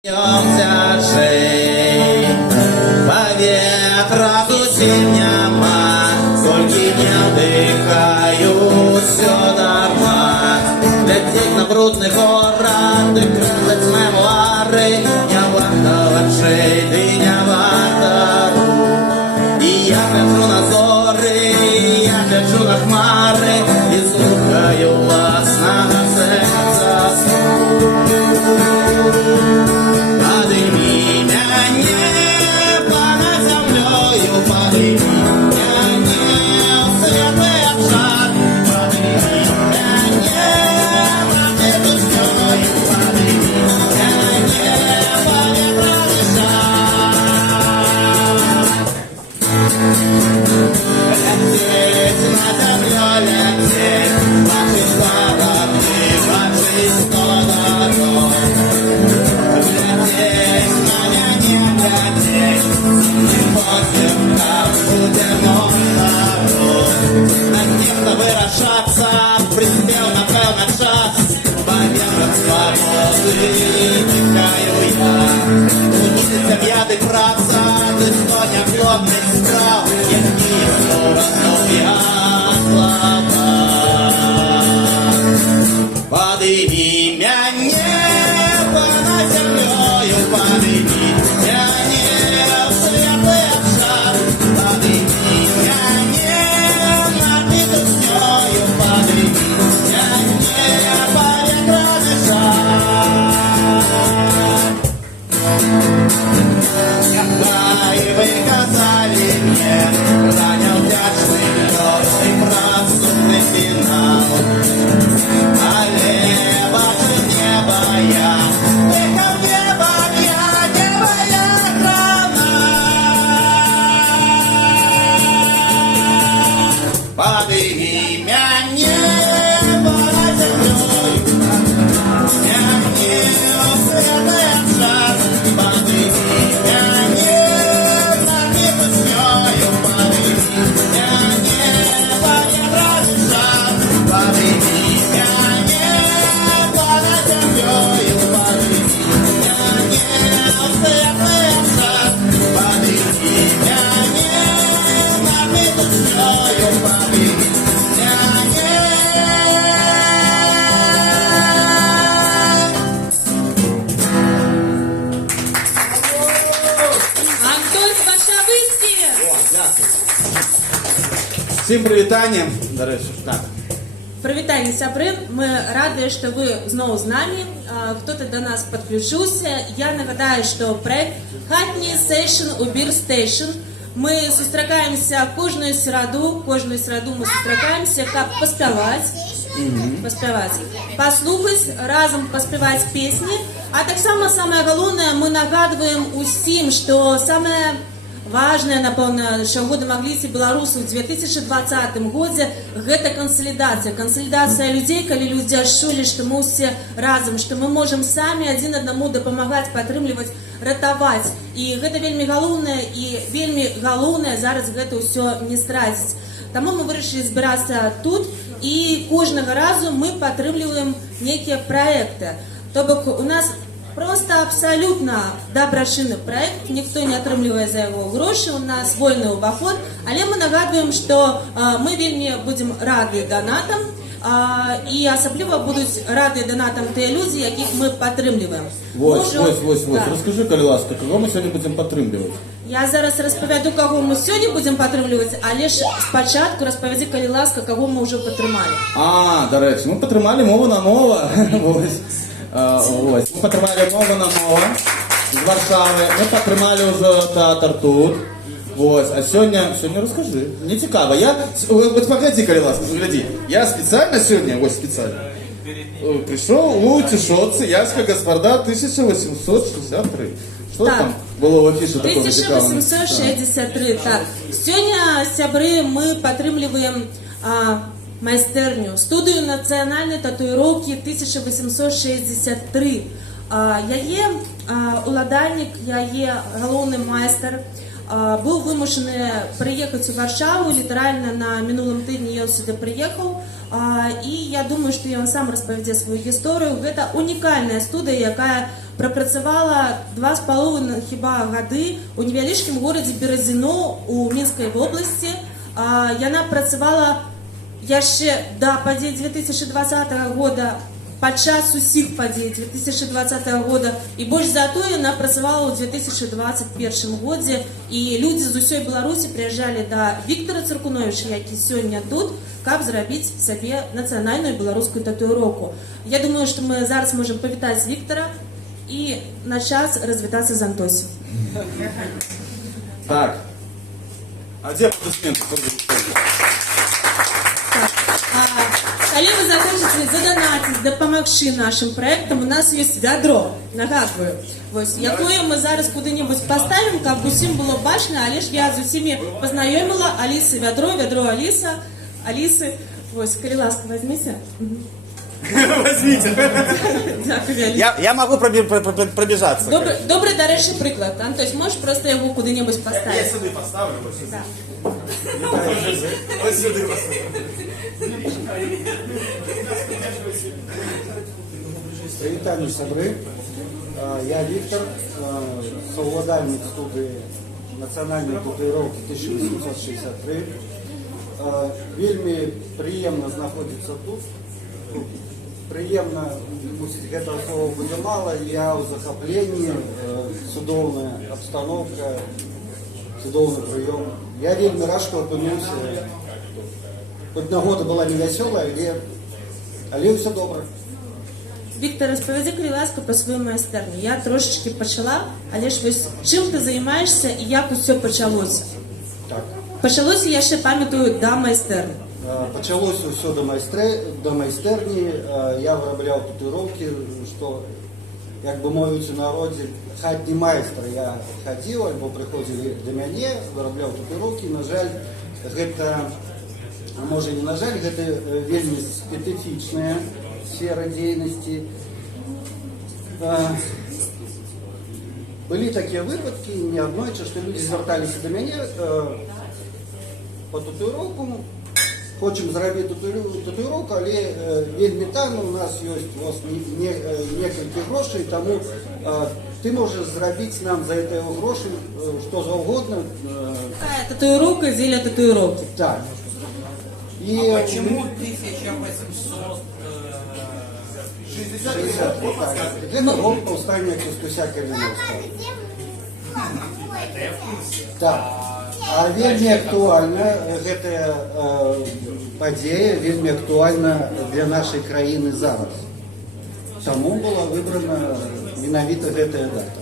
Цяжэй паветра зусім няма, колькі не дыхаю, усё дарма. Глядзець на брудны горад і крыць мемуары не варта вачэй, ды не варта рук. І я гляджу на зоры, я гляджу на хмары і слухаю власнага сэрца стук. Присел на певний час, пам'яток свободи тікаю я. У місяця в'яди праця, листоня хлопних справ, які слова я слава. Подими мяне понад землею, подими мяне в светлый шар, подими мяне над петушнёю, подими. Вы казали мне, занял вдячный лёд и працунный финал. Але ваше небо я, тихо в небо я, небо я равна. Подыми мяне над землёй, мяне в светлый шар, подыми мяне. Всім привітання, до речі, так. Привітання, сябры. Мы рады, что вы знову з нами. Кто-то до нас подключился. Я нагадаю, что проект «Хатні сейшн у Бір Стейшн». Мы сустракаемся кожную сераду мы сустракаемся, как поспяваць, послухаць, разом поспевать песни. А так само самое главное, мы нагадываем усім, что самое важное, напэўна, чаго дамагліся беларусы ў 2020 годзе, гэта кансалідацыя людзей, калі людзі адчулі, што мы ўсе разам, што мы можам самі адзін аднаму дапамагаць, падтрымліваць, ратаваць. І гэта вельмі галоўнае зараз гэта ўсё не страціць. Таму мы вырашылі збірацца тут, і кожнага разу мы падтрымліваем нейкія праекты. То бок у нас просто абсолютно добрачынны проект, никто не атрымлівае за яго грошы, у нас вольны ўваход, але мы нагадваем, што мы вельмі будзем рады донатам, і асабліва будуць рады донатам тыя людзі, якіх мы падтрымліваем. Вось, расскажы, калі ласка, каго мы сёння будзем падтрымліваць? Я зараз распавяду, каго мы сёння будзем падтрымліваць, але ж спачатку распавядзі, калі ласка, каго мы ўжо падтрымалі. Дарэчы, мы падтрымалі мова на мова. Мы падтрымалі мова на мова з Варшавы, мы падтрымалі ўжо тэатр тут. А сёння расскажы, мне цікава. Вот паглядзі, калі ласка, паглядзі. Я спецыяльна сёння, пришел у Тишотцы, Яска Гаспарда, 1863. Что там было в афише такого? 1863, так. Сёння, сябры, мы падтрымліваем майстэрню, студыю нацыянальнай татуіроўкі 1863. Яе уладальнік, яе галоўны майстар був вимушений приїхати у Варшаву, літерально на минулому тижні я сюди приїхав. І я думаю, що він сам розповіде свою історію. Це унікальна студія, яка пропрацювала 2,5 хіба годи у невеличкому місті Березино у Мінській області. Вона працювала ще до подій 2020 року, під час усіх подій 2020 року, і більш за то вона працювала у 2021 році, і люди з усієї Білорусі приїжджали до Віктора Циркуновича, який сьогодні тут, щоб зробити собі національну білоруську татуїровку. Я думаю, що ми зараз можемо привітати Віктора і на час розвітатися з Антосів. Так. А де аплодисменти? Коли ви захочете задонатити, допомогти нашим проектам, у нас є відро, нагадую, ось, яке ми зараз куди-небудь поставимо, щоб усім було бачно, але ж я з усіми познайомила, Аліса відро, відро Аліса, Аліси, ось, коли ласка, візьміться. Возьмите. Дякую, Аліса. Я могу пробежаться. Добрий, до речі, приклад, Антось, можеш просто його куди-небудь поставити? Я сюди поставлю. Так. Ось сюди поставлю. Привітання, сябри. Я Віктор, совладальник студії національної татуїровки 1863. Вельми приємно знаходитися тут. Приємно, мусить гэта слова буде мало, я у захопленні, чудовна обстановка, чудовний прийом. Я вельми рад, що опинився. Хоч нагода була не весела, але все добре. Віктор, розповіди, будь ласка, про свою майстерню. Я трошечки почала, але ж ось чим ти займаєшся і як усе почалося? Так. Почалося, я ще пам'ятаю, до майстерні. Почалося все до майстерні. Я виробляв татуїровки, що, як би мовить у народі, хатній майстер. Я ходив, або приходили до мене, виробляв татуїровки. На жаль, гэта, може не на жаль, гэта вельми специфічна сфера деятельности. Были такие выпадки, не однойче, что люди звертались до меня по татуировку. Хочем зробити татуировку, але вельми там у нас есть некалькі грошей, тому ты можешь зробити нам за это гроши что завгодно. Татуировка, зелье татуировки. Так. И Почему 1800? 60, так. Это год повстання Костуся Калиновського. Так. А вельми актуальна гэта падзея, вельми актуальна для нашай краіны зараз. Таму была выбрана менавіта гэтая дата.